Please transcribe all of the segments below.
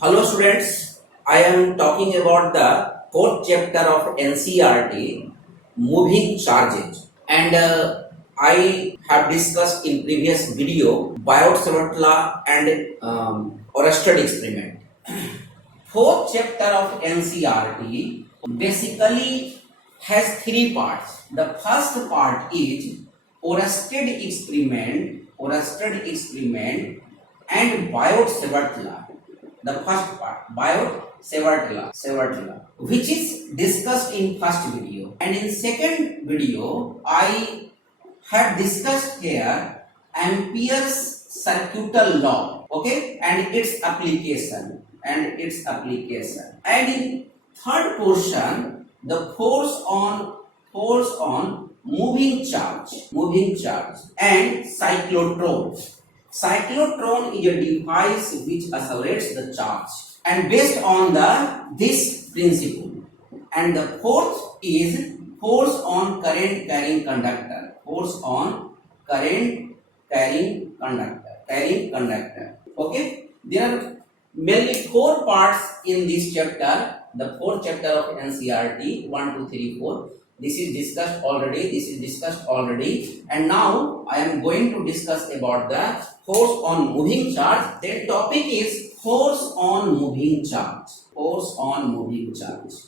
Hello students, I am talking about the fourth chapter of NCERT, moving charges, and I have discussed in previous video Biot-Savart law and Oersted experiment. Fourth chapter of NCERT basically has three parts. The first part is Oersted experiment and Biot-Savart law. The first part, Biot-Savart law, which is discussed in first video, and in second video I had discussed here Ampere's circuital law, okay, and its application, and in third portion the force on moving charge and cyclotron. Cyclotron is a device which accelerates the charge, and based on this principle. And the fourth is force on current carrying conductor. Okay, there are mainly four parts in this chapter. The fourth chapter of NCERT 1, 2, 3, 4. This is discussed already, and now I am going to discuss about the force on moving charge. Their topic is force on moving charge.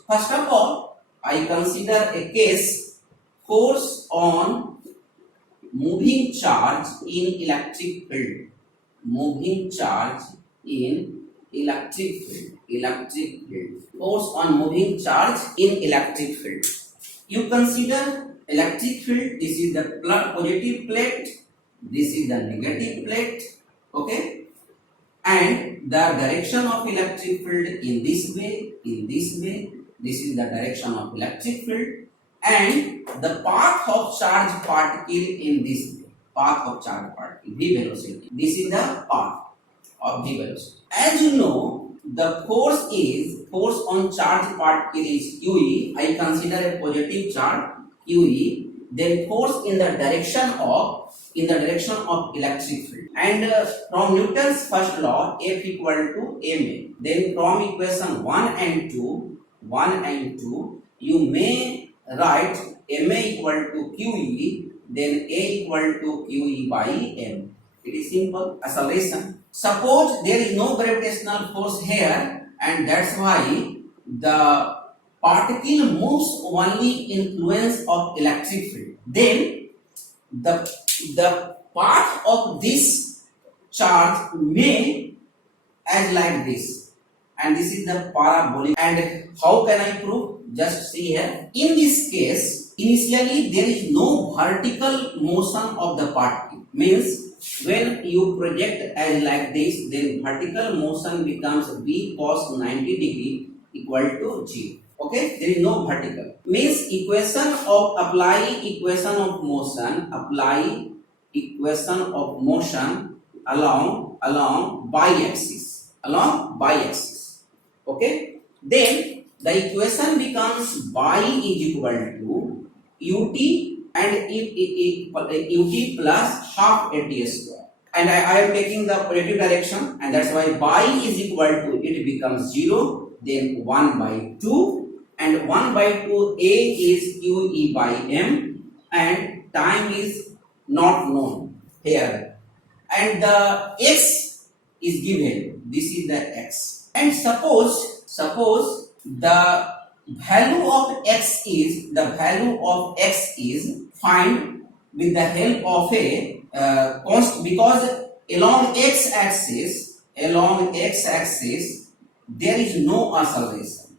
First of all, I consider a case, force on moving charge in electric field. Force on moving charge in electric field. You consider electric field, this is the positive plate, this is the negative plate, okay, and the direction of electric field in this way, this is the direction of electric field, and the path of charge particle in this way, v velocity, this is the path of v velocity. As you know, the force on charge particle is QE. I consider a positive charge QE. Then force in the direction of electric field. And from Newton's first law, F equal to ma. Then from equation 1 and 2, you may write ma equal to QE. Then A equal to QE by m. It is simple acceleration. Suppose there is no gravitational force here, and that's why the particle moves only influence of electric field. Then the path of this charge may as like this, and this is the parabolic. And how can I prove? Just see here. In this case, initially there is no vertical motion of the particle. Means when you project as like this, then vertical motion becomes v cos 90 degree equal to 0. Okay, there is no vertical. Means equation of motion along y-axis. Okay, then the equation becomes y is equal to ut and ut plus half at square, and I am taking the positive direction, and that's why y is equal to, it becomes 0, then 1 by 2, and 1 by 2 a is QE by m, and time is not known here, and the x is given, this is the x, and suppose the value of x is find with the help of a constant, because along x axis there is no acceleration.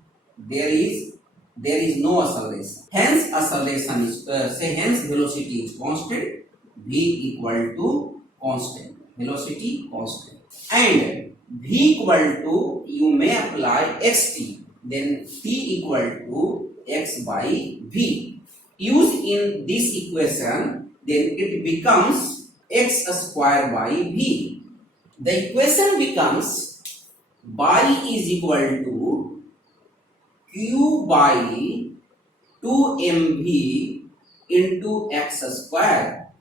Hence acceleration is hence velocity is constant, v equal to constant, velocity constant, and v equal to, you may apply xt, then t equal to x by v. Use in this equation, then it becomes x square by v. The equation becomes y is equal to q by 2mv into x square,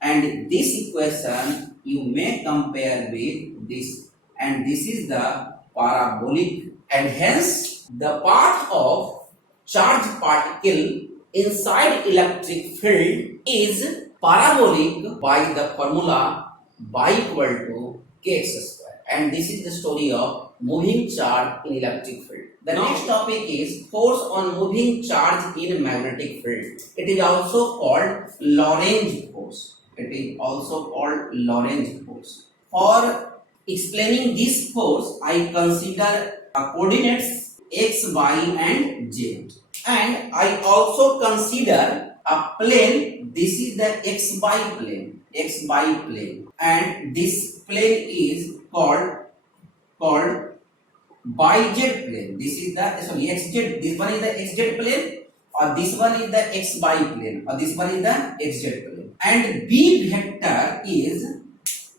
and this equation you may compare with this, and this is the parabolic, and hence the path of charged particle inside electric field is parabolic by the formula y equal to kx square. And this is the story of moving charge in electric field. The next topic is force on moving charge in magnetic field. It is also called Lorentz force. It is also called Lorentz force. For explaining this force, I consider coordinates x, y and z. And I also consider a plane. This is the xy plane, and this plane is called yz plane. This is the xz. This one is the xz plane, or this one is the xy plane, or this one is the xz plane. And b vector is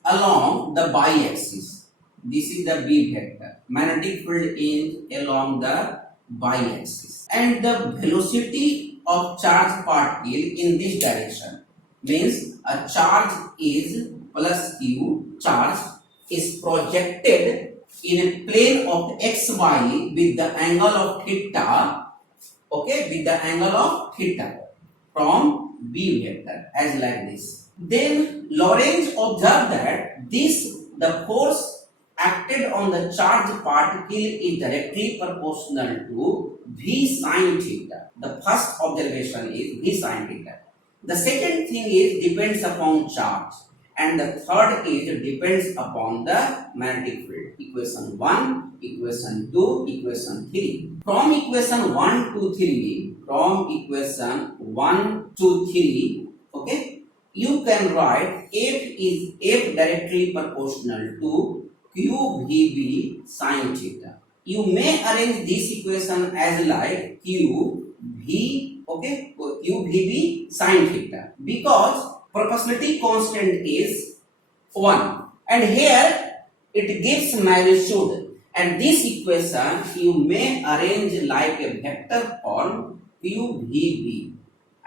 along the y-axis. This is the b vector. Magnetic field is along the y-axis, and the velocity of charge particle in this direction means a charge is plus q. Charge is projected in a plane of xy with the angle of theta, okay, with the angle of theta from b vector, as like this. Then Lorentz observed that the force acted on the charged particle is directly proportional to v sin theta. The first observation is v sin theta. The second thing is depends upon charge, and the third is depends upon the magnetic field. Equation 1, equation 2, equation 3. From equation 1 to 3, okay, you can write F directly proportional to QVB sin theta. You may arrange this equation as like QV, okay, QVB sin theta, because proportionality constant is 1, and here it gives magnitude, and this equation you may arrange like a vector form QVB,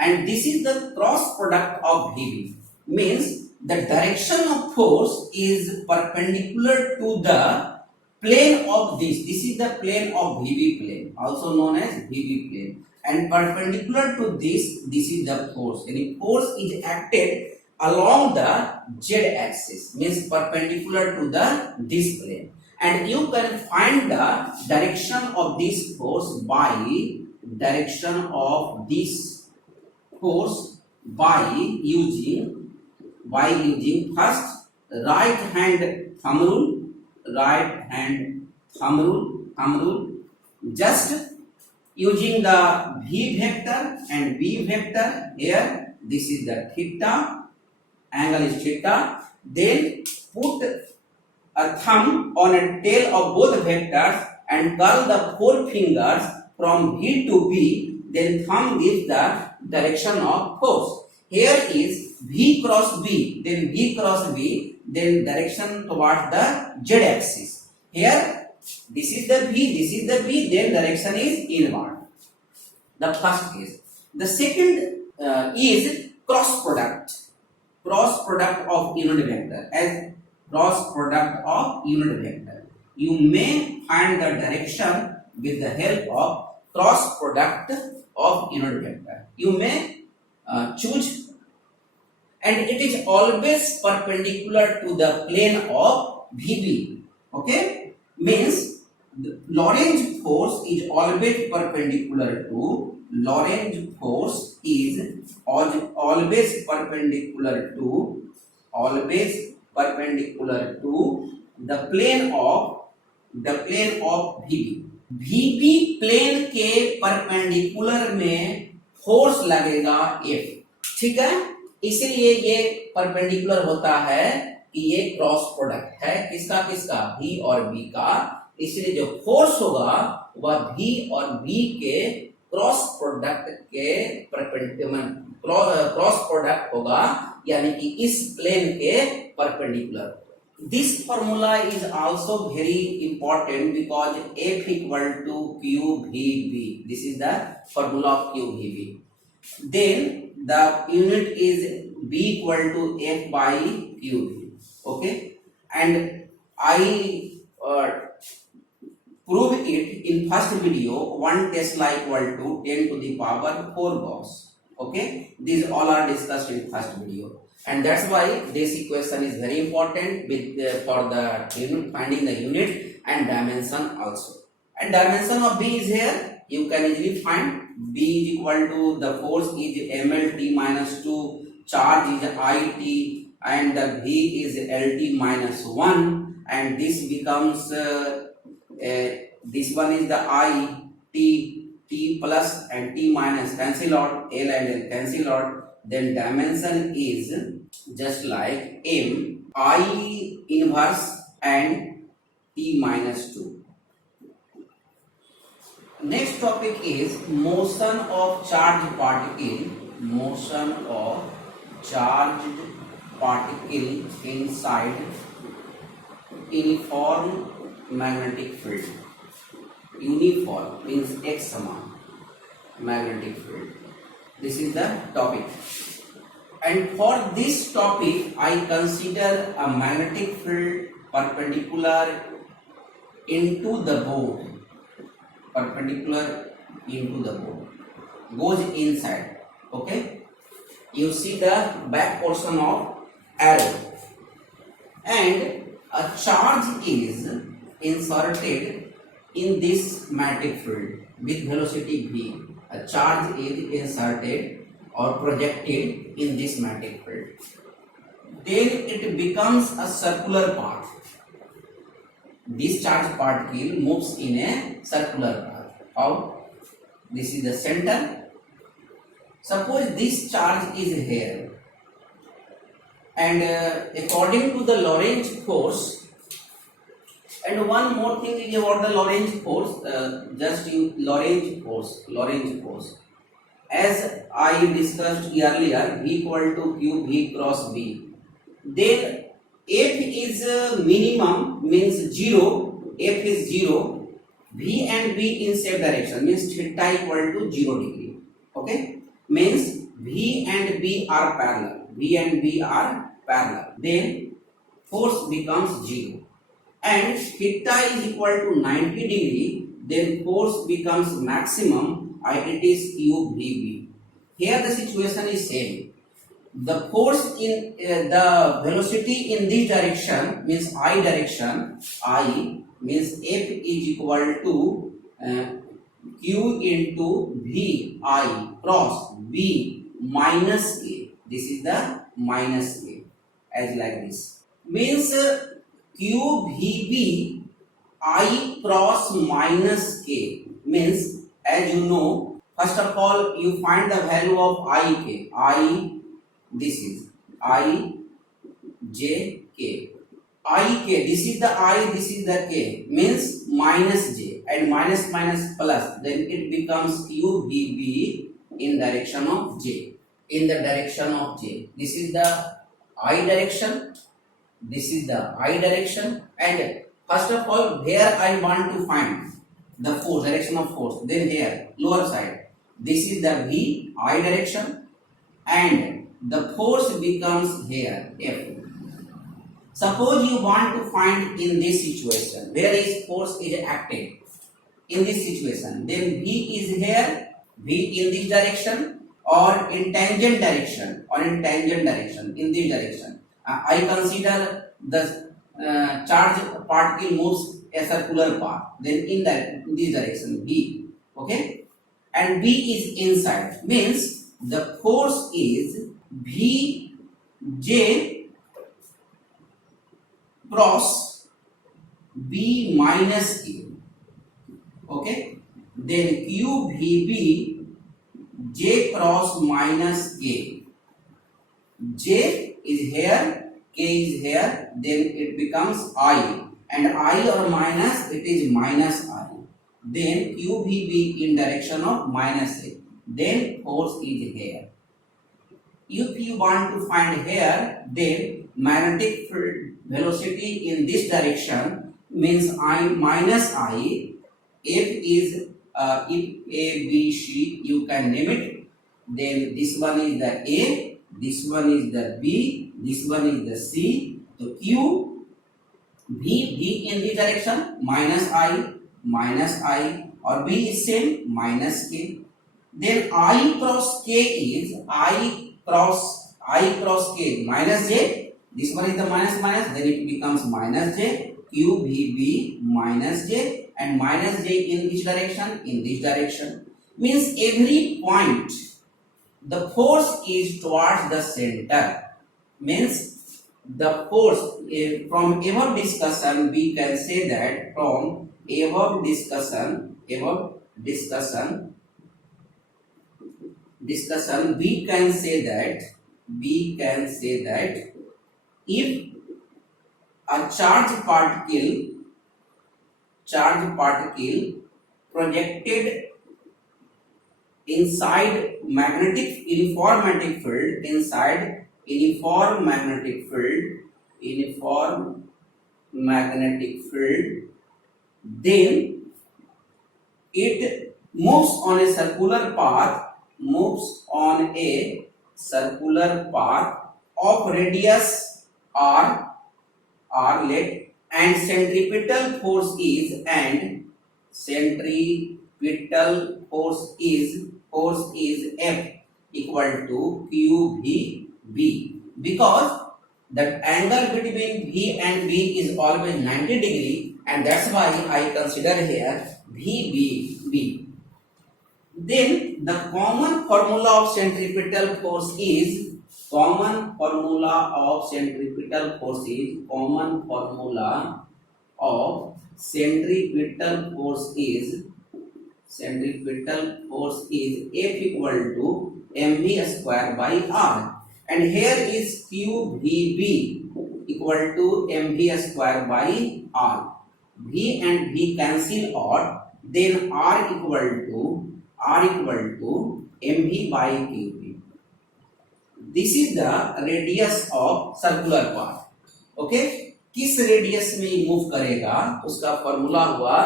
and this is the cross product of VB, means the direction of force is perpendicular to the plane of this. This is the plane of VB plane, also known as VB plane, and perpendicular to this is the force. Any force is acted along the z axis, means perpendicular to this plane, and you can find the direction of this force by using first right hand thumb rule, just using the v vector and b vector. Here this is the theta, angle is theta. Then put a thumb on a tail of both vectors and curl the four fingers from V to B. Then thumb gives the direction of force. Here is V cross B, then V cross B, then direction towards the z axis. Here this is the V, then direction is inward. The first case. The second is cross product of unit vector. As cross product of unit vector, you may find the direction with the help of cross product of unit vector. You may choose, and it is always perpendicular to the plane of VB. Okay, means the Lorentz force is always perpendicular to the plane of VB. VB plane के perpendicular में force लगेगा F, ठीक है। इसलिए ये परपेंडिकुलर होता है कि ये क्रॉस प्रोडक्ट है किसका V और B का, इसलिए जो फोर्स होगा वह V और B के क्रॉस प्रोडक्ट के क्रॉस प्रोडक्ट होगा, यानी कि इस प्लेन के perpendicular. This formula is also very important because F equal to QVB. This is the formula of QVB. Then the unit is B equal to F by QV. Okay, and I Prove it in first video 1 Tesla equal to 10 to the power 4 Gauss. Okay, these all are discussed in first video, and that's why this equation is very important with for the unit, finding the unit and dimension also. And dimension of B is here. You can easily find B is equal to the force is mlt minus 2, charge is it, and the V is lt minus 1, and this becomes this one is the I t plus and t minus, cancel out, L and L cancel out. Then dimension is just like m I inverse and t minus 2. Next topic is motion of charged particle. Motion of charged particle inside uniform magnetic field. Uniform means X समान magnetic field. This is the topic. And for this topic, I consider a magnetic field perpendicular into the board. Perpendicular into the board. Goes inside. Okay. You see the back portion of arrow. And a charge is inserted in this magnetic field with velocity v. A charge is inserted or projected in this magnetic field. Then it becomes a circular path. This charged particle moves in a circular path. How? This is the center. Suppose this charge is here, and according to the Lorentz force. And one more thing is about the Lorentz force. Just use Lorentz force. As I discussed earlier, V equal to Q V cross B. Then F is minimum means 0. F is 0. V and B in same direction means theta equal to 0 degree. Okay, means V and B are parallel. V and B are parallel. Then force becomes 0. And theta is equal to 90 degree, then force becomes maximum, it is QVB. Here the situation is same. The force in the velocity in this direction means I direction, I means F is equal to Q into V I cross B minus A. This is the minus A, as like this. Means QVB I cross minus K means, as you know, first of all you find the value of IK. This is I J K. IK, this is the I, this is the K, means minus J, and minus minus plus, then it becomes QVB in direction of J. In the direction of J. This is the I direction. This is the I direction, and first of all where I want to find the force, direction of force, then here lower side, this is the V I direction, and the force becomes here F. Suppose you want to find in this situation where is force is acted in this situation, then V is here, V in this direction or in tangent direction in this direction. I consider the charge particle moves a circular path, then in this direction B. Okay, and B is inside, means the force is Vj cross B minus K. Okay, then QVB J cross minus K. J is here, K is here, then it becomes I, and I or minus, it is minus I. Then QVB in direction of minus A. Then force is here. If you want to find here, then magnetic field velocity in this direction means I minus I. F is if A, B, C, you can name it. Then this one is the A, this one is the B, this one is the C. So Q, V in this direction minus I, minus I, or B is same, minus K. Then I cross K is I cross K minus J. This one is the minus minus, then it becomes minus J, QVB minus J, and minus J in which direction? In this direction. Means every point the force is towards the center. Means the force from above discussion we can say that from above discussion we can say that if a charge particle projected inside uniform magnetic field, then it moves on a circular path of radius r let, and centripetal force is F equal to QVB, because the angle between V and B is always 90 degree, and that's why I consider here VBB. Then the common formula of centripetal force is F equal to mv square by r, and here is QVB equal to mv square by r. V and V cancel out, then R equal to mv by QV. This is the radius of circular path. Okay, किस रेडियस में मूव करेगा उसका फॉर्मूला हुआ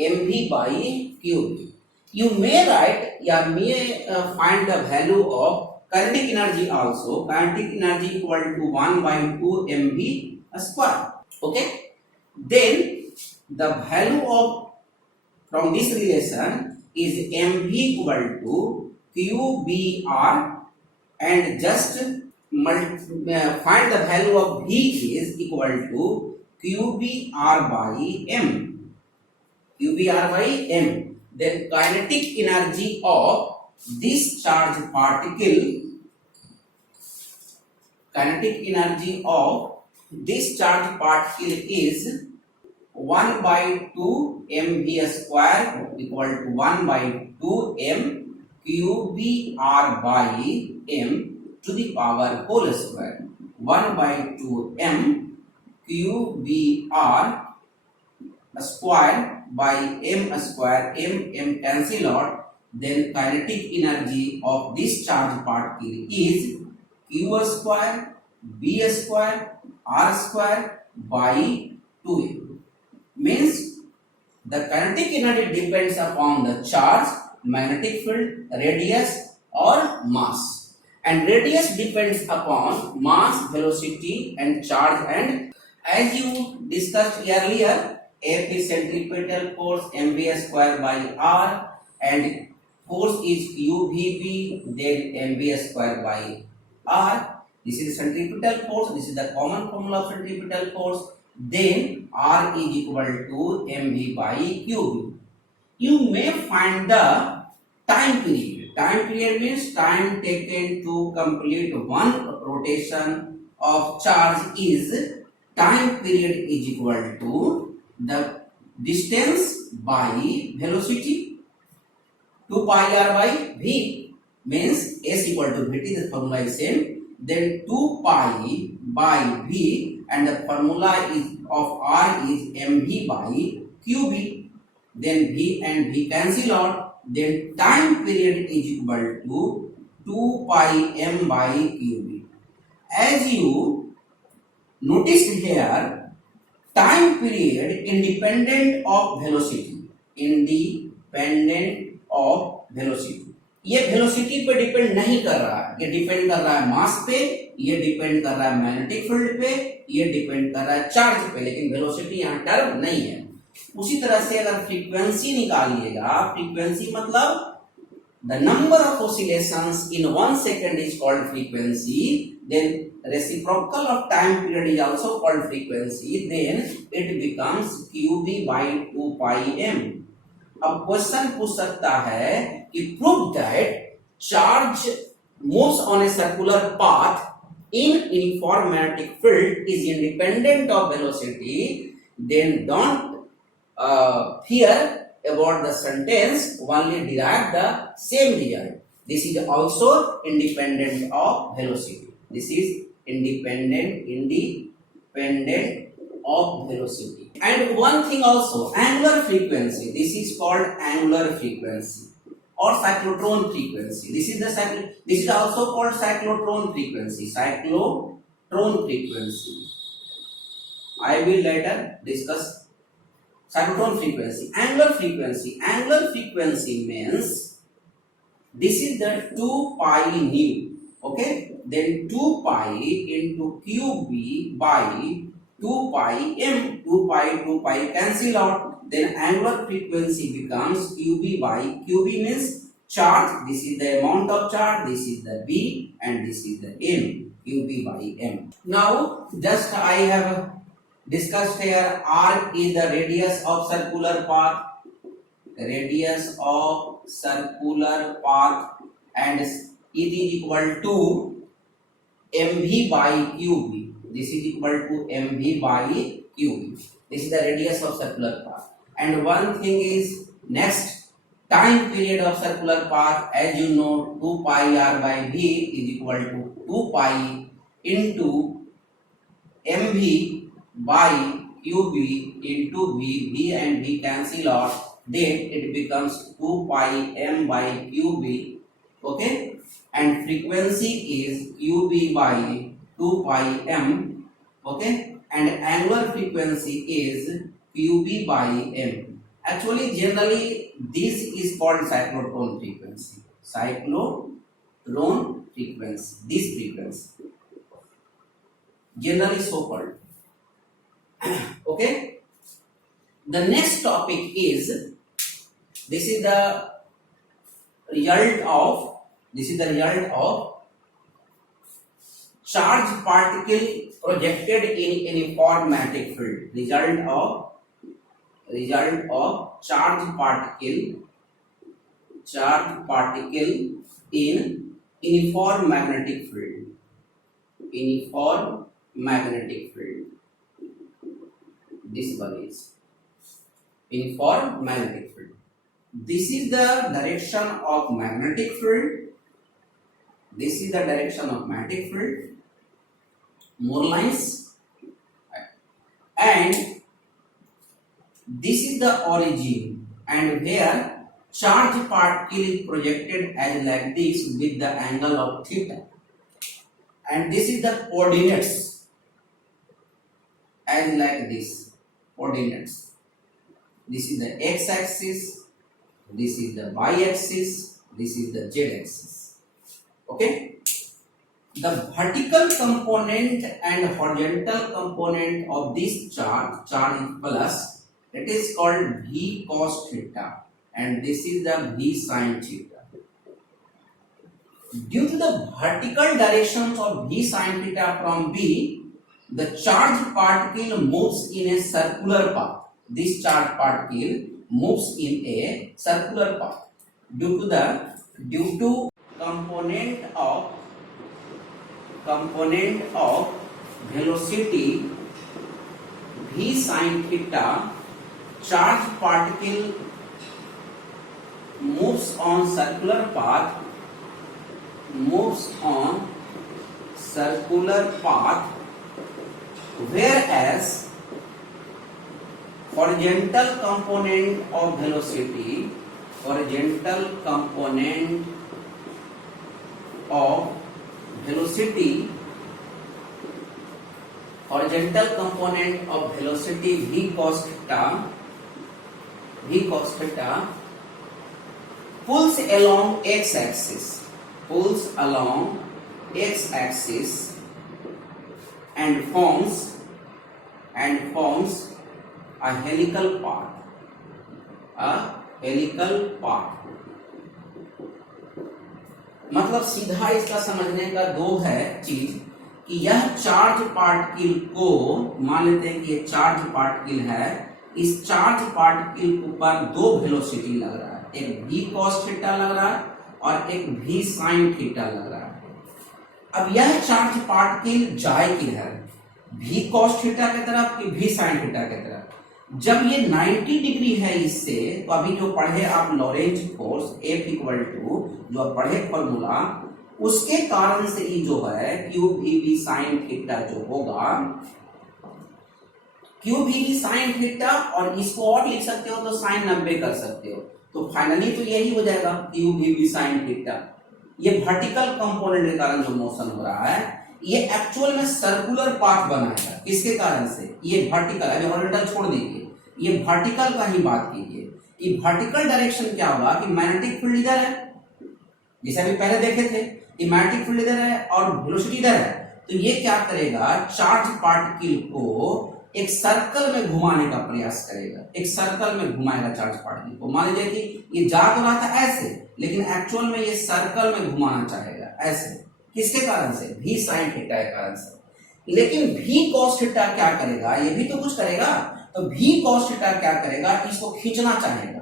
mv by QV. You may write या may find the value of kinetic energy also. Kinetic energy equal to 1 by 2 mv square. Okay, then the value of from this relation is mv equal to qbr, and just find the value of v is equal to qbr by m. Then kinetic energy of this charge particle is 1 by 2 mv square equal to 1 by 2 m qbr by m to the power whole square. 1 by 2 m qbr square by m square, m cancel out, then kinetic energy of this charge particle is q square b square r square by 2m. Means the kinetic energy depends upon the charge, magnetic field, radius or mass, and radius depends upon mass, velocity and charge. And as you discussed earlier, F is centripetal force mv square by r, and force is qvb, then mv square by r. This is centripetal force, this is the common formula of centripetal force. Then r is equal to mv by qv. You may find the time period. Time period means time taken to complete one rotation of charge is time period is equal to the distance by velocity 2 pi r by v, means s equal to vt, the formula is same. Then 2 pi by v, and the formula is of r is mv by qb. Then v and v cancel out, then time period is equal to 2 pi m by qb. As you noticed here, time period independent of velocity. ये वेलोसिटी पे डिपेंड नहीं कर रहा है, ये डिपेंड कर रहा है मास पे, ये डिपेंड कर रहा है मैग्नेटिक फील्ड पे, ये डिपेंड कर रहा है चार्ज पे, लेकिन वेलोसिटी यहाँ टर्म नहीं है. उसी तरह से अगर फ्रीक्वेंसी निकालिएगा, फ्रीक्वेंसी मतलब the number of oscillations in 1 second is called frequency, then reciprocal of time period is also called frequency, then it becomes qb by 2 pi m. अब क्वेश्चन पूछ सकता है कि prove that charge moves on a circular path in uniform magnetic field is independent of velocity, then don't fear about the sentence, only derive the same result. This is also independent of velocity. This is independent of velocity. And one thing also, angular frequency. This is called angular frequency or cyclotron frequency. This is also called cyclotron frequency. Cyclotron frequency. I will later discuss cyclotron frequency. Angular frequency. Angular frequency means this is the 2 pi nu. Okay. Then 2 pi into qb by 2 pi m. 2 pi cancel out. Then angular frequency becomes qb by qb means charge. This is the amount of charge. This is the b and this is the m. qb by m. Now just I have discussed here, r is the radius of circular path. Radius of circular path, and it is equal to mv by qb. This is equal to mv by qb. This is the radius of circular path. And one thing is next, time period of circular path. As you know, 2 pi r by v is equal to 2 pi into mv by qb into v and v cancel out, then it becomes 2 pi m by qb. Okay, and frequency is qb by 2 pi m. Okay, and angular frequency is qb by m. Actually, generally this is called cyclotron frequency. Cyclotron frequency, this frequency generally so called. Okay, the next topic is, this is the result of charge particle projected in uniform magnetic field. Result of charge particle in uniform magnetic field. Uniform magnetic field. This one is uniform magnetic field. This is the direction of magnetic field. This is the direction of magnetic field. More lines. And this is the origin, and where charge particle is projected as like this with the angle of theta. And this is the coordinates as like this. Coordinates. This is the x-axis, this is the y-axis, this is the z-axis. Okay. The vertical component and horizontal component of this charge is plus. It is called v cos theta, and this is the v sin theta. Due to the vertical directions of v sin theta from b, the charge particle moves in a circular path. This charge particle moves in a circular path due to component of velocity v sin theta. Charge particle moves on circular path. Whereas horizontal component of velocity v cos theta pulls along x-axis and forms a helical path, a helical path। मतलब सीधा इसका समझने का दो है चीज कि यह चार्ज पार्टिकल को, मान लेते हैं कि ये चार्ज पार्टिकल है, इस चार्ज पार्टिकल के ऊपर दो वेलोसिटी लग रहा है, एक v cos थीटा लग रहा है और एक v sin थीटा लग रहा है। अब यह चार्ज पार्टिकल जाए किधर, v cos थीटा की तरफ कि v sin थीटा की तरफ। जब ये 90 डिग्री है इससे, तो अभी जो पढ़े आप Lorentz force F equal to, जो पढ़े फॉर्मूला, उसके कारण से ये जो है q v v sine theta जो होगा, q v v sine theta, और इसको और लिख सकते हो तो साइन 90 कर सकते हो, तो फाइनली तो यही हो जाएगा q v v sine theta. ये वर्टिकल कंपोनेंट के कारण जो मोशन हो रहा है, ये एक्चुअल में सर्कुलर पाथ बनाएगा। किसके कारण से, ये वर्टिकल, अभी हॉरिजॉन्टल छोड़ दीजिए, ये वर्टिकल का ही बात कीजिए कि वर्टिकल डायरेक्शन क्या होगा कि मैग्नेटिक फील्ड इधर है, जैसे अभी पहले देखे थे कि मैग्नेटिक फील्ड इधर है और वेलोसिटी इधर है, तो ये क्या करेगा, चार्ज पार्टिकल को एक सर्कल में घुमाने का प्रयास करेगा, एक सर्कल में घुमाएगा चार्ज पार्टिकल को। मान लीजिए कि ये जा तो रहा था ऐसे, लेकिन एक्चुअल में ये सर्कल में घुमाना चाहेगा ऐसे। किसके कारण से, v sin थीटा के कारण से। लेकिन v cos थीटा क्या करेगा, ये भी तो कुछ करेगा, तो v cos थीटा क्या करेगा, इसको खींचना चाहेगा।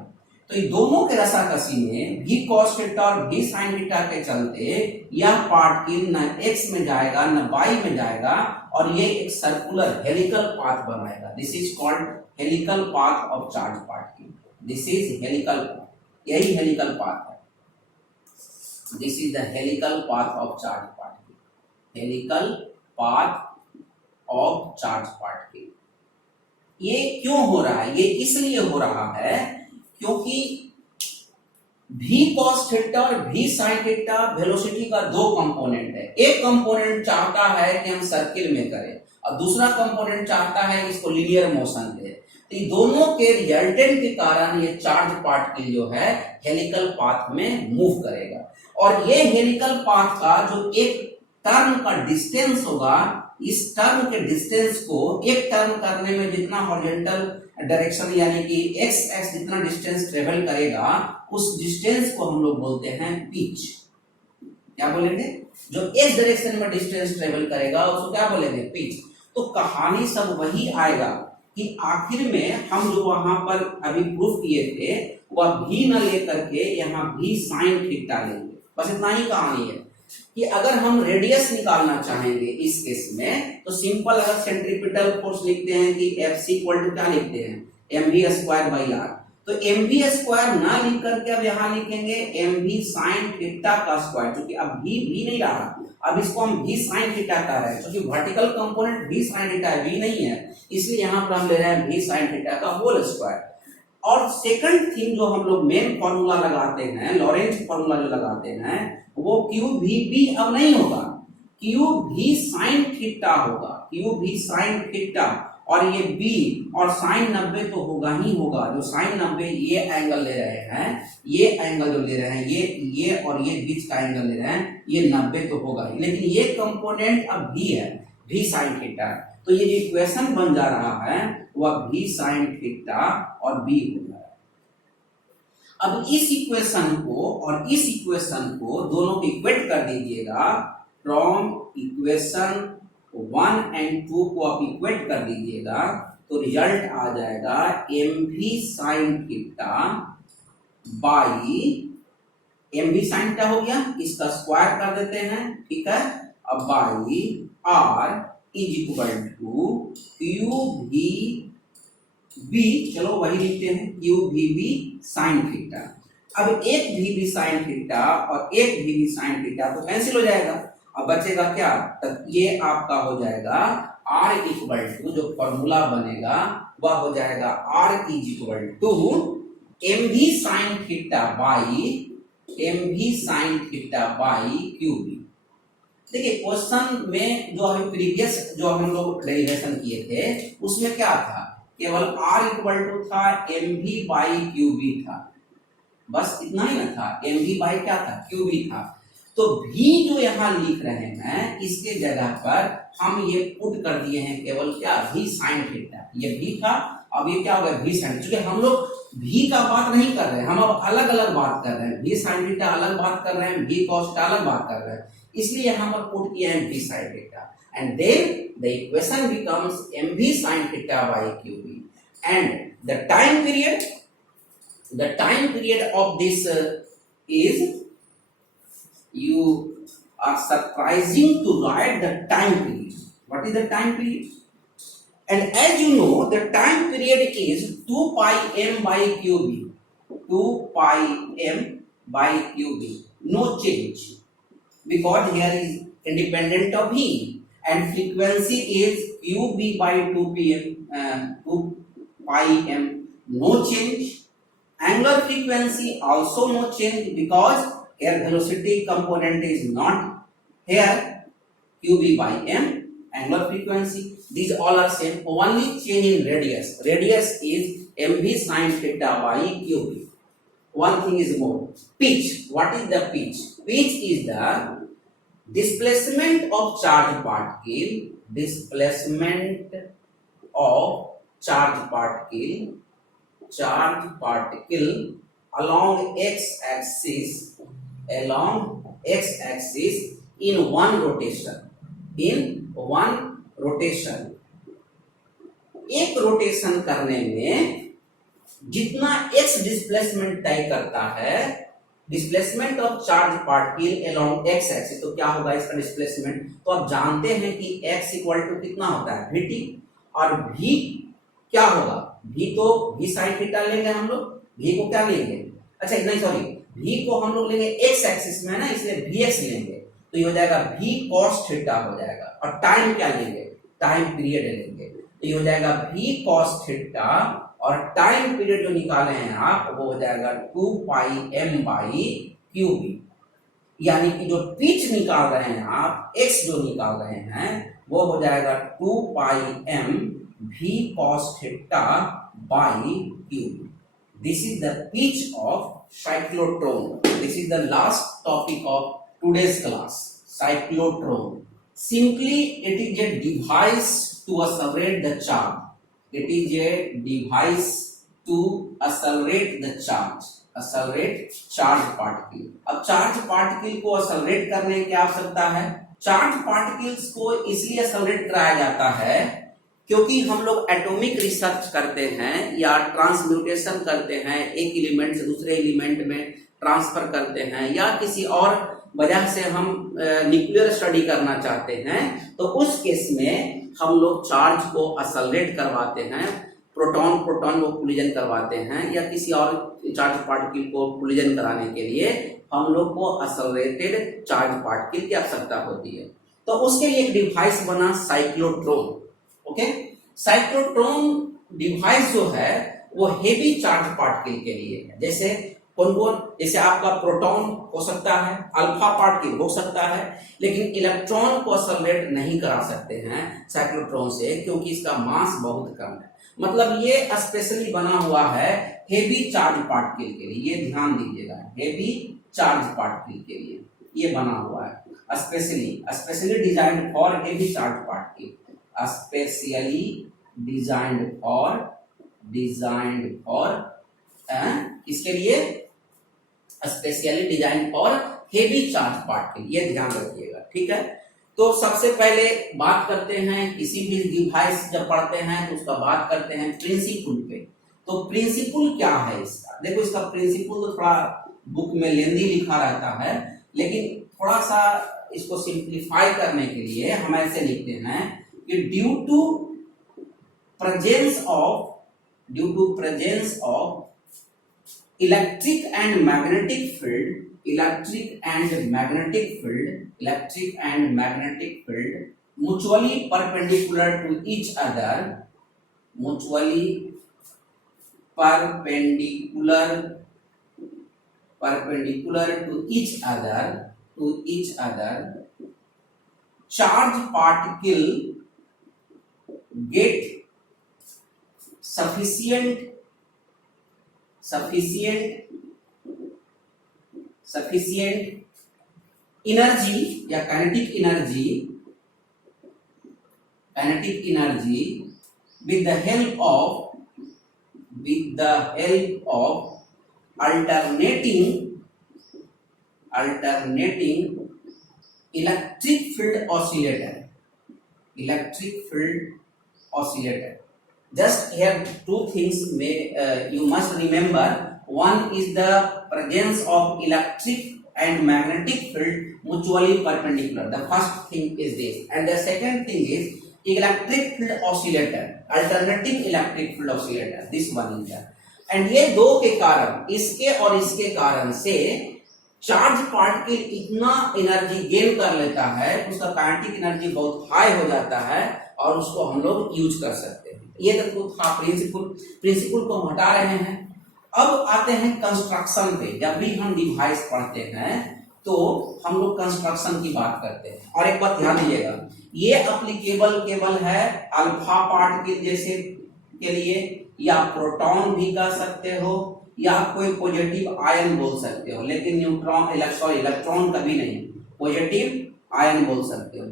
तो ये दोनों के रसाकसी में v cos थीटा और v sin थीटा के चलते यह पार्टिकल न x में जाएगा न y में जाएगा, और ये एक सर्कुलर हेलिकल पाथ बनाएगा। This is called helical path of charge particle. This is helical, यही हेलिकल पाथ है। This is the helical path of charge particle. Helical path of charge particle. ये क्यों हो रहा है, ये इसलिए हो रहा है क्योंकि v cos थीटा और v sin थीटा वेलोसिटी का दो कंपोनेंट है। एक कंपोनेंट चाहता है कि हम सर्किल में करें और दूसरा कंपोनेंट चाहता है कि इसको लीनियर मोशन दे। तो ये दोनों के रिजल्टेंट के कारण ये चार्ज पार्टिकल जो है हेलिकल पाथ में मूव करेगा, और ये हेलिकल पाथ का जो एक टर्न का डिस्टेंस होगा, इस टर्न के डिस्टेंस को एक टर्न करने में जितना हॉरिजॉन्टल डायरेक्शन यानी कि एक्स एक्स जितना डिस्टेंस ट्रेवल करेगा, उस डिस्टेंस को हम लोग बोलते हैं पिच। क्या बोलेंगे, जो एक्स डायरेक्शन में डिस्टेंस ट्रेवल करेगा उसको क्या बोलेंगे, पिच। तो कहानी सब वही आएगा कि आखिर में हम जो वहां पर अभी प्रूफ किए थे वह भी न लेकर के यहाँ भी साइन थीटा लेंगे। बस इतना ही कहानी है कि अगर हम रेडियस निकालना चाहेंगे इस केस में, तो सिंपल अगर सेंट्रीपिटल फोर्स लिखते हैं कि Fc इक्वल टू क्या लिखते हैं, mv स्क्वायर बाई आर। तो mv स्क्वायर ना लिख करके अब यहाँ लिखेंगे mv साइन थीटा का स्क्वायर, क्योंकि अब भी नहीं रहा, अब इसको हम v साइन थीटा कह रहे हैं, क्योंकि vertical component v sine theta है, v नहीं है, इसलिए यहाँ पर हम ले रहे हैं v साइन थीटा का होल स्क्वायर। और सेकंड थिंग जो हम लोग मेन फॉर्मूला लगाते हैं, लॉरेंज फॉर्मूला जो लगाते हैं, वो क्यू वी बी अब नहीं होगा, क्यू वी साइन थीटा होगा, क्यू वी साइन थीटा, और ये बी और साइन 90 तो होगा ही होगा। जो साइन 90 ये एंगल ले रहे हैं, ये एंगल जो ले रहे हैं, ये और ये बीच का एंगल ले रहे हैं, ये 90 तो होगा ही, लेकिन ये कंपोनेंट अब भी है, भी साइन थीटा। तो ये जो इक्वेशन बन जा रहा है वह भी साइन थीटा और बी हो जा रहा है। अब इस इक्वेशन को और इस इक्वेशन को दोनों को इक्वेट कर दीजिएगा। फ्रॉम इक्वेशन 1 एंड 2 को आप इक्वेट कर दीजिएगा तो रिजल्ट आ जाएगा mv sine theta by mv sine theta हो गया, इसका स्क्वायर कर देते हैं, ठीक है। अब by r is equal to q v B, चलो वही लिखते हैं, q v B sine theta. अब एक वी बी साइन थीटा और एक वी बी साइन थीटा तो कैंसिल हो जाएगा, अब बचेगा क्या, तो ये आपका हो जाएगा r इक्वल टू, जो फॉर्मूला बनेगा वह हो जाएगा r is equal to mv sine theta by q B. देखिए क्वेश्चन में जो हम प्रीवियस जो हम लोग डेरिवेशन किए थे उसमें क्या था, केवल r इक्वल टू था mv बाई क्यू बी था, बस इतना ही ना था, mv बाई क्या था, क्यू बी था। तो v जो यहाँ लिख रहे हैं इसके जगह पर हम ये पुट कर दिए हैं केवल क्या, v साइन थीटा। ये v था, अब ये क्या होगा v sin, क्योंकि हम लोग v का बात नहीं कर रहे हैं, हम अब अलग अलग बात कर रहे हैं, v sin थीटा अलग बात कर रहे हैं, v cos थीटा अलग बात कर रहे हैं, इसलिए यहाँ पर पुट किया है v sin theta, and then the equation becomes mv sin theta by qb, and the time period of this is, you are surprising to write the time period. What is the time period? And as you know, the time period is 2 pi m by qb. 2 pi m by qb. No change. Because here is independent of v. And frequency is qb by 2 pi m. No change. Angular frequency also no change, because here velocity component is not here, qb by m. Angular frequency, these all are same, only change in radius. Radius is mv sin theta by qb. One thing is more, pitch. What is the pitch? Pitch is the displacement of charge particle, displacement of charge particle along x-axis, in one rotation. एक रोटेशन करने में जितना x displacement तय करता है, displacement of charge particle along x axis, तो क्या होगा इसका डिस्प्लेसमेंट? तो आप जानते हैं कि x इक्वल टू कितना होता है vt, और v क्या होगा? v तो v sin थीटा लेंगे हम लोग, v को क्या लेंगे? अच्छा नहीं सॉरी, v को हम लोग लेंगे x एक्सिस में है ना, इसलिए vx लेंगे, तो ये हो जाएगा v cos थीटा हो जाएगा, और टाइम क्या लेंगे? टाइम पीरियड लेंगे, तो ये हो जाएगा v cos थीटा, और टाइम पीरियड जो निकाले हैं आप वो हो जाएगा 2 पाई m बाई qb, यानी कि जो पिच निकाल रहे हैं आप, x जो निकाल रहे हैं वो हो जाएगा 2 पाई m v cos theta by qb. This is the pitch of cyclotron. This is the last topic of today's class, cyclotron. Simply it is a device to accelerate the charge. It is a device to accelerate the charge, accelerate charge particle. अब charge particle को accelerate करने की क्या आवश्यकता है? Charge particles को इसलिए accelerate कराया जाता है क्योंकि हम लोग एटॉमिक रिसर्च करते हैं या ट्रांसम्यूटेशन करते हैं, एक एलिमेंट से दूसरे एलिमेंट में ट्रांसफर करते हैं, या किसी और वजह से हम न्यूक्लियर स्टडी करना चाहते हैं, तो उस केस में हम लोग चार्ज को एक्सेलरेट करवाते हैं, प्रोटॉन को कोलिजन करवाते हैं, या किसी और चार्ज पार्टिकल को कोलिजन कराने के लिए हम लोग को एक्सेलरेटेड चार्ज पार्टिकल की आवश्यकता होती है। तो उसके लिए एक डिवाइस बना साइक्लोट्रॉन। ओके, साइक्लोट्रॉन डिवाइस जो है वो हेवी चार्ज पार्टिकल के लिए है। जैसे जैसे आपका प्रोटॉन हो सकता है, अल्फा पार्टिकल हो सकता है, लेकिन इलेक्ट्रॉन को एक्सेलरेट नहीं करा सकते हैं साइक्लोट्रॉन से, क्योंकि इसका मास बहुत कम है। मतलब ये स्पेशली बना हुआ है हेवी चार्ज पार्टिकल के लिए, ये ध्यान दीजिएगा, हेवी चार्ज पार्टिकल के लिए ये बना हुआ है, specially designed for heavy charge particle, specially designed for इसके लिए specially design for heavy charge particle, ये ध्यान रखिएगा, ठीक है। तो सबसे पहले बात करते हैं, किसी भी डिवाइस जब पढ़ते हैं तो उसका बात करते हैं प्रिंसिपल पे। तो प्रिंसिपल क्या है इसका? देखो, इसका प्रिंसिपल तो थोड़ा बुक में लेंदी लिखा रहता है, लेकिन थोड़ा सा इसको सिंप्लीफाई करने के लिए हम ऐसे लिखते हैं कि due to presence of electric and magnetic field mutually perpendicular to each other, charge particle get sufficient energy या kinetic energy with the help of with the help of alternating electric field oscillator. Just here two things you must remember. One is the presence of electric and magnetic field mutually perpendicular. The first thing is this, and the second thing is electric field oscillator, alternating electric field oscillator. This one is there. And ये दो के कारण, इसके और इसके कारण से charge particle इतना एनर्जी गेन कर लेता है, उसका काइनेटिक एनर्जी बहुत हाई हो जाता है और उसको हम लोग यूज कर सकते हैं। ये तो था प्रिंसिपल को हम हटा रहे हैं। अब आते हैं कंस्ट्रक्शन पे। जब भी हम डिवाइस पढ़ते हैं तो हम लोग कंस्ट्रक्शन की बात करते हैं। और एक बात ध्यान दीजिएगा, ये एप्लीकेबल केवल है अल्फा पार्टिकल जैसे के लिए, या प्रोटॉन भी कह सकते हो, या कोई पॉजिटिव आयन बोल सकते हो, लेकिन इलेक्ट्रॉन कभी नहीं। पॉजिटिव आयन बोल सकते हो,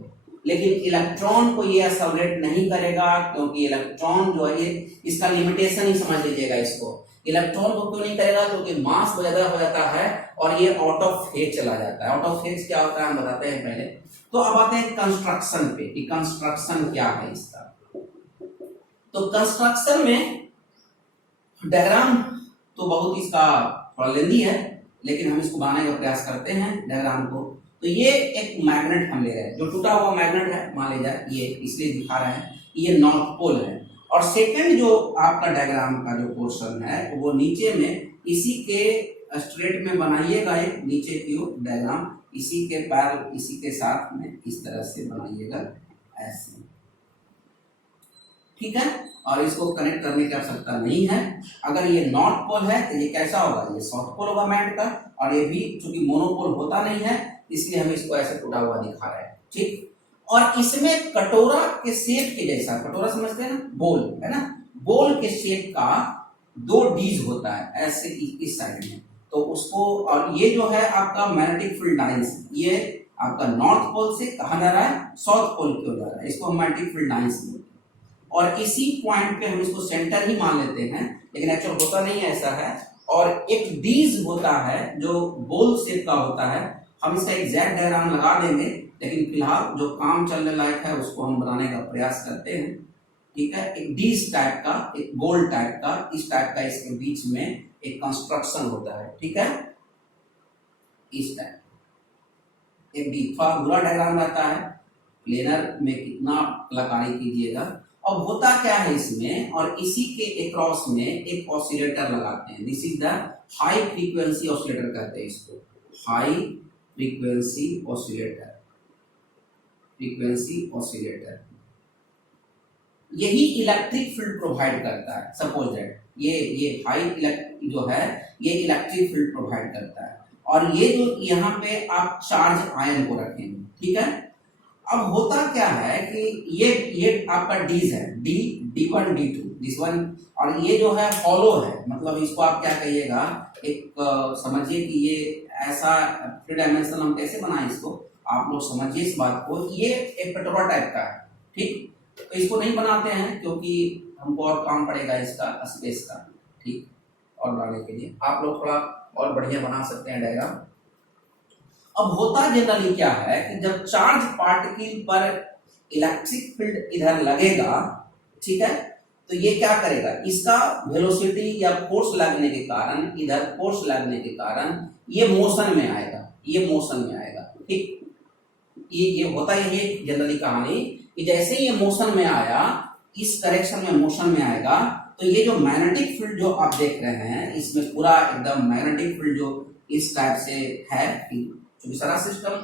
लेकिन इलेक्ट्रॉन को ये एक्सेलरेट नहीं करेगा, क्योंकि इलेक्ट्रॉन जो है, इसका लिमिटेशन ही समझ लीजिएगा इसको। इलेक्ट्रॉन को क्यों नहीं करेगा? क्योंकि मास ज्यादा हो जाता है और ये आउट ऑफ फेज चला जाता है। आउट ऑफ फेज क्या होता है हम बताते हैं पहले। तो अब आते हैं कंस्ट्रक्शन पे कि कंस्ट्रक्शन क्या है इसका। तो कंस्ट्रक्शन में डायग्राम तो बहुत इसका थोड़ा लेंदी है, लेकिन हम इसको बनाने का प्रयास करते हैं डायग्राम को। तो ये एक मैग्नेट हम ले रहे हैं, जो टूटा हुआ मैग्नेट है मान लीजिए, ये इसलिए दिखा रहे हैं, ये नॉर्थ पोल है। और सेकंड जो आपका डायग्राम का जो पोर्शन है वो नीचे में इसी के स्ट्रेट में बनाइएगा, एक नीचे की डायग्राम इसी के पैर इसी के साथ में इस तरह से बनाइएगा ऐसे, ठीक है। और इसको कनेक्ट करने की आवश्यकता नहीं है। अगर ये नॉर्थ पोल है तो ये कैसा होगा? ये साउथ पोल होगा मैग्नेट का। और ये भी चूंकि मोनोपोल होता नहीं है, इसलिए हम इसको ऐसे टूटा हुआ दिखा रहे हैं, ठीक। और इसमें कटोरा के शेप के जैसा, कटोरा समझते हैं ना, बोल है ना, बोल के शेप का दो डीज होता है ऐसे इस साइड में। तो उसको, और ये जो है आपका मैग्नेटिक फील्ड लाइंस, ये आपका नॉर्थ पोल से कहा जा रहा है साउथ पोल की ओर जा रहा है, इसको हम मैग्नेटिक फील्ड लाइंस बोलते हैं। और इसी पॉइंट पे हम इसको सेंटर ही मान लेते हैं, लेकिन एक्चुअल होता नहीं है, ऐसा है। और एक डीज होता है जो बोल शेप का होता है। हम इसका एग्जैक्ट डायग्राम लगा देंगे, लेकिन फिलहाल जो काम चलने लायक है उसको हम बनाने का प्रयास करते हैं, ठीक है। एक डीज टाइप का, एक बोल टाइप का, इस टाइप का इसके बीच में एक कंस्ट्रक्शन होता है, ठीक है, इस टाइप एक डी। थोड़ा बुरा डायग्राम रहता है, प्लेनर में कितना कलाकारी कीजिएगा। अब होता क्या है इसमें, और इसी के अक्रॉस में एक ऑसिलेटर लगाते हैं। This is the high frequency oscillator कहते हैं इसको, हाई फ्रीक्वेंसी ऑसिलेटर। यही इलेक्ट्रिक फील्ड प्रोवाइड करता है। सपोज दैट ये हाई जो है ये इलेक्ट्रिक फील्ड प्रोवाइड करता है। और ये जो यहाँ पे आप चार्ज आयन को रखेंगे, ठीक है। अब होता क्या है कि ये आपका डीज है, D1 D2 दिस वन। और ये जो है हॉलो है, मतलब इसको आप क्या कहिएगा, एक समझिए कि ये ऐसा 3 डायमेंशन हम कैसे बनाए इसको, आप लोग समझिए इस बात को। ये एक कटोरा टाइप का है, ठीक। तो इसको नहीं बनाते हैं क्योंकि हमको और काम पड़ेगा इसका स्पेस का, ठीक। और बनाने के लिए आप लोग थोड़ा और बढ़िया बना सकते हैं डायग्राम। अब होता जनरली क्या है कि जब चार्ज पार्टिकल पर इलेक्ट्रिक फील्ड इधर लगेगा, ठीक है, तो ये क्या करेगा, इसका वेलोसिटी या फोर्स लगने के कारण, इधर फोर्स लगने के कारण ये मोशन में आएगा, ठीक। ये होता ही है जनरली कहानी कि जैसे ये मोशन में आया, इस डायरेक्शन में मोशन में आएगा, तो ये जो मैग्नेटिक फील्ड जो आप देख रहे हैं, इसमें पूरा एकदम मैग्नेटिक फील्ड जो इस टाइप से है, क्योंकि सारा सिस्टम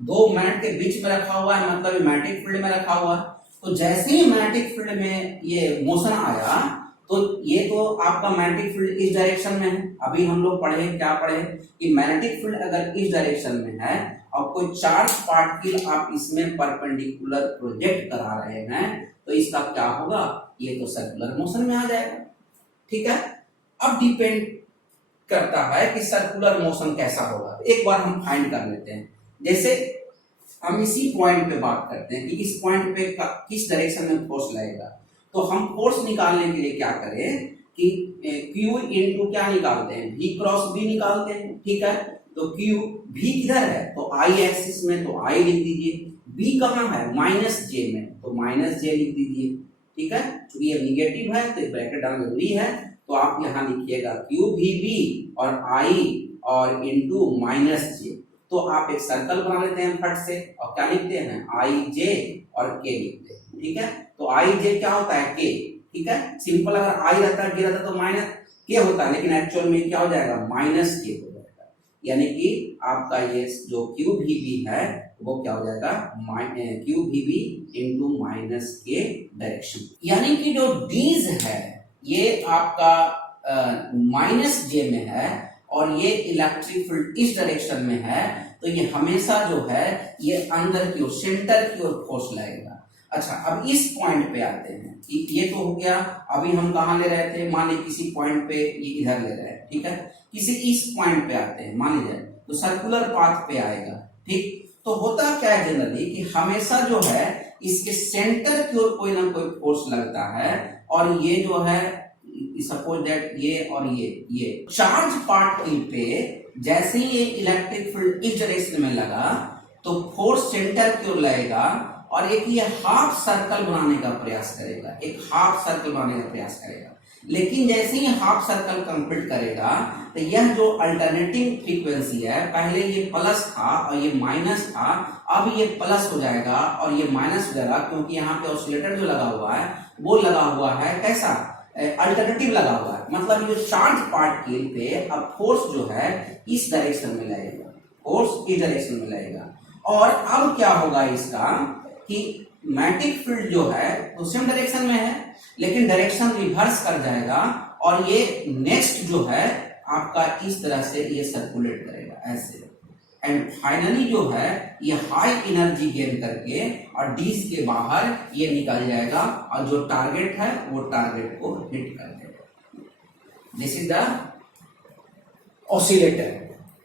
दो मैग्नेट के बीच में रखा हुआ है, मतलब मैग्नेटिक फील्ड में रखा हुआ है। तो जैसे ही मैग्नेटिक फील्ड में ये मोशन आया, तो ये तो आपका मैग्नेटिक फील्ड इस डायरेक्शन में है। अभी हम लोग क्या पढ़े कि मैग्नेटिक फील्ड अगर इस डायरेक्शन में है और कोई चार्ज पार्टिकल आप इसमें परपेंडिकुलर प्रोजेक्ट करा रहे हैं, तो इसका क्या होगा, ये तो सर्कुलर मोशन में आ जाएगा, ठीक है। अब डिपेंड करता है कि सर्कुलर मोशन कैसा होगा। एक बार हम फाइंड कर लेते हैं। जैसे हम इसी पॉइंट पे बात करते हैं कि इस पॉइंट पे किस डायरेक्शन में फोर्स लगेगा। तो हम फोर्स निकालने के लिए क्या करें कि Q इंटू क्या निकालते हैं, V क्रॉस B निकालते हैं, ठीक है। तो Q V किधर है, तो I एक्सिस में, तो I लिख दीजिए। B कहाँ है, माइनस J में, तो माइनस J लिख दीजिए, ठीक है। चूंकि ये निगेटिव है तो ब्रैकेट डालना जरूरी है, तो आप यहाँ लिखिएगा QVB और I और इंटू माइनस J। तो आप एक सर्कल बना लेते हैं फट से, और क्या लिखते हैं, IJ और K लिखते हैं, ठीक है। तो IJ क्या होता है, K, ठीक है। सिंपल अगर I रहता है, K रहता तो माइनस K होता है, लेकिन एक्चुअल में क्या हो जाएगा, माइनस K हो जाएगा। यानी कि आपका ये जो QVB है वो क्या हो जाएगा, QVB into minus K direction. यानी कि जो डीज है ये आपका माइनस J में है और ये इलेक्ट्रिक फील्ड इस डायरेक्शन में है, तो ये हमेशा जो है ये अंदर की ओर, सेंटर की ओर फोर्स लाएगा। अच्छा, अब इस पॉइंट पे आते हैं, ये तो हो गया। अभी हम कहाँ ले रहे थे, मान लीजिए किसी पॉइंट पे ये इधर ले रहे हैं, ठीक है। किसी इस पॉइंट पे आते हैं, मान लीजिए तो सर्कुलर पाथ पे आएगा, ठीक। तो होता क्या है जनरली कि हमेशा जो है इसके सेंटर की ओर कोई ना कोई फोर्स लगता है, और ये जो है सपोज दैट ये और ये चार्ज पार्टिकल पे जैसे ही ये इलेक्ट्रिक फील्ड इस डायरेक्शन में लगा तो फोर्स सेंटर की ओर लगेगा, और एक ये हाफ सर्कल बनाने का प्रयास करेगा, एक हाफ सर्कल बनाने का प्रयास करेगा। लेकिन जैसे ही हाफ सर्कल कंप्लीट करेगा तो यह जो अल्टरनेटिंग फ्रीक्वेंसी है, पहले ये प्लस था और ये माइनस था, अब ये प्लस हो जाएगा और ये माइनस हो जाएगा, क्योंकि यहाँ पे ऑसिलेटर जो लगा हुआ है वो लगा हुआ है कैसा, अल्टरनेटिव लगा हुआ है। मतलब ये चार्ज पार्टिकल पे अब फोर्स जो है इस डायरेक्शन में लगेगा, फोर्स इस डायरेक्शन में लगेगा। और अब क्या होगा इसका कि मैग्नेटिक फील्ड जो है वो सेम डायरेक्शन में है, लेकिन डायरेक्शन रिवर्स कर जाएगा, और ये नेक्स्ट जो है आपका इस तरह से ये सर्कुलेट करेगा ऐसे, एंड फाइनली जो है ये हाई एनर्जी गेन करके और डीज के बाहर ये निकल जाएगा, और जो टारगेट है वो टारगेट को हिट कर देगा। This is the oscillator,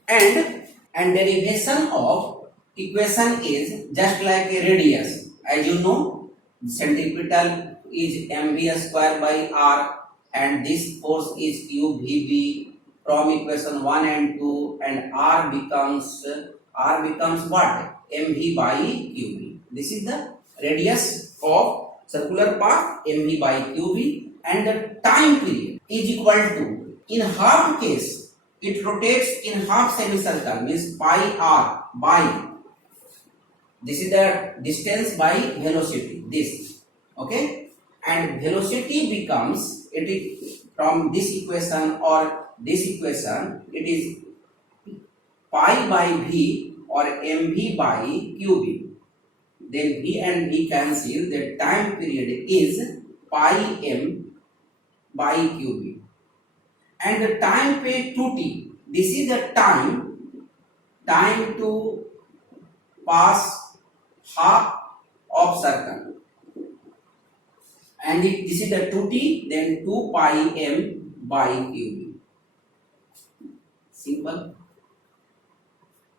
and derivation of equation is just like a radius. As you know, centripetal is mv square by r, and this force is qvb from equation 1 and 2, and r becomes what, mv by qv. This is the radius of circular path, mv by qv, and the time period is equal to, in half case it rotates in half semicircle, means pi r by, this is the distance by velocity, this, okay, and velocity becomes, it is from this equation or this equation, it is pi by v or mv by qv. Then v and v cancel, the time period is pi m by qv, and the time period 2t, this is the time to pass half of circle, and this is the 2t, then 2 pi m by qv. Simple.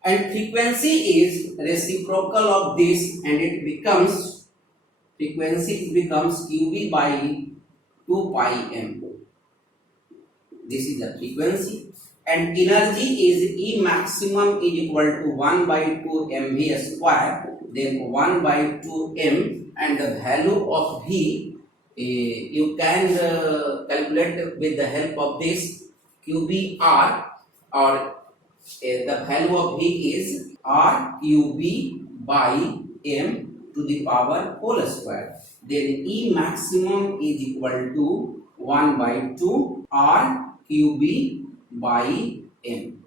And frequency is reciprocal of this, and it becomes, frequency becomes qv by 2 pi m. This is the frequency, and energy is E maximum is equal to 1 by 2 mv square, then 1 by 2 m, and the value of v you can calculate with the help of this qbr, or the value of v is r qb by m to the power whole square. Then E maximum is equal to 1 by 2 r qb by m.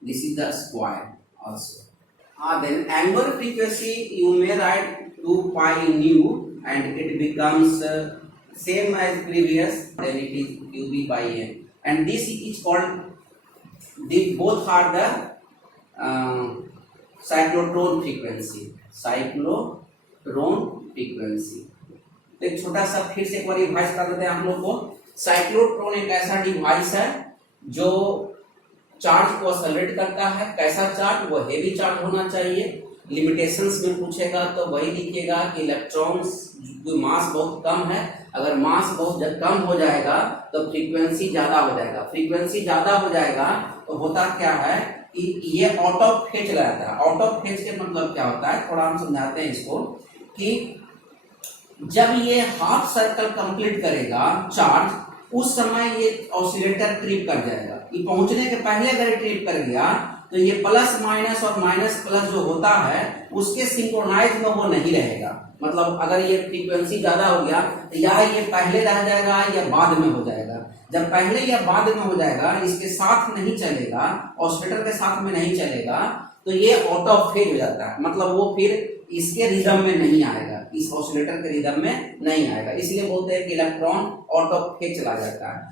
This is the square also. Then angular frequency you may write 2 pi nu, and it becomes same as previous, then it is qb by m, and this is called, they both are the cyclotron frequency, cyclotron frequency. तो एक छोटा सा फिर से एक बार रिवाइज कर देते हैं हम लोग को। साइक्लोट्रॉन एक ऐसा डिवाइस है जो चार्ज को एक्सेलरेट करता है। कैसा चार्ज, वो हेवी चार्ज होना चाहिए, लिमिटेशंस में पूछेगा तो वही लिखिएगा कि इलेक्ट्रॉन्स जो मास बहुत कम है, अगर मास बहुत कम हो जाएगा तो फ्रीक्वेंसी ज्यादा हो जाएगा। फ्रीक्वेंसी ज्यादा हो जाएगा तो होता क्या है कि ये आउट ऑफ फेज चला जाता है। आउट ऑफ फेज के मतलब क्या होता है, थोड़ा हम समझाते हैं इसको कि जब ये हाफ सर्कल कंप्लीट करेगा चार्ज, उस समय ये ऑसिलेटर ट्रिप कर जाएगा। ये पहुंचने के पहले अगर ये ट्रिप कर गया तो ये प्लस माइनस और माइनस प्लस जो होता है उसके सिंक्रोनाइज में वो नहीं रहेगा। मतलब अगर ये फ्रीक्वेंसी ज्यादा हो गया तो या ये पहले रह जाएगा या बाद में हो जाएगा। जब पहले या बाद में हो जाएगा, इसके साथ नहीं चलेगा, ऑसिलेटर के साथ में नहीं चलेगा, तो ये आउट ऑफ फेज हो जाता है। मतलब वो फिर इसके रिदम में नहीं आएगा, इस ऑसिलेटर के रिदम में नहीं आएगा। इसलिए बोलते हैं कि इलेक्ट्रॉन आउट ऑफ फेज चला जाता है।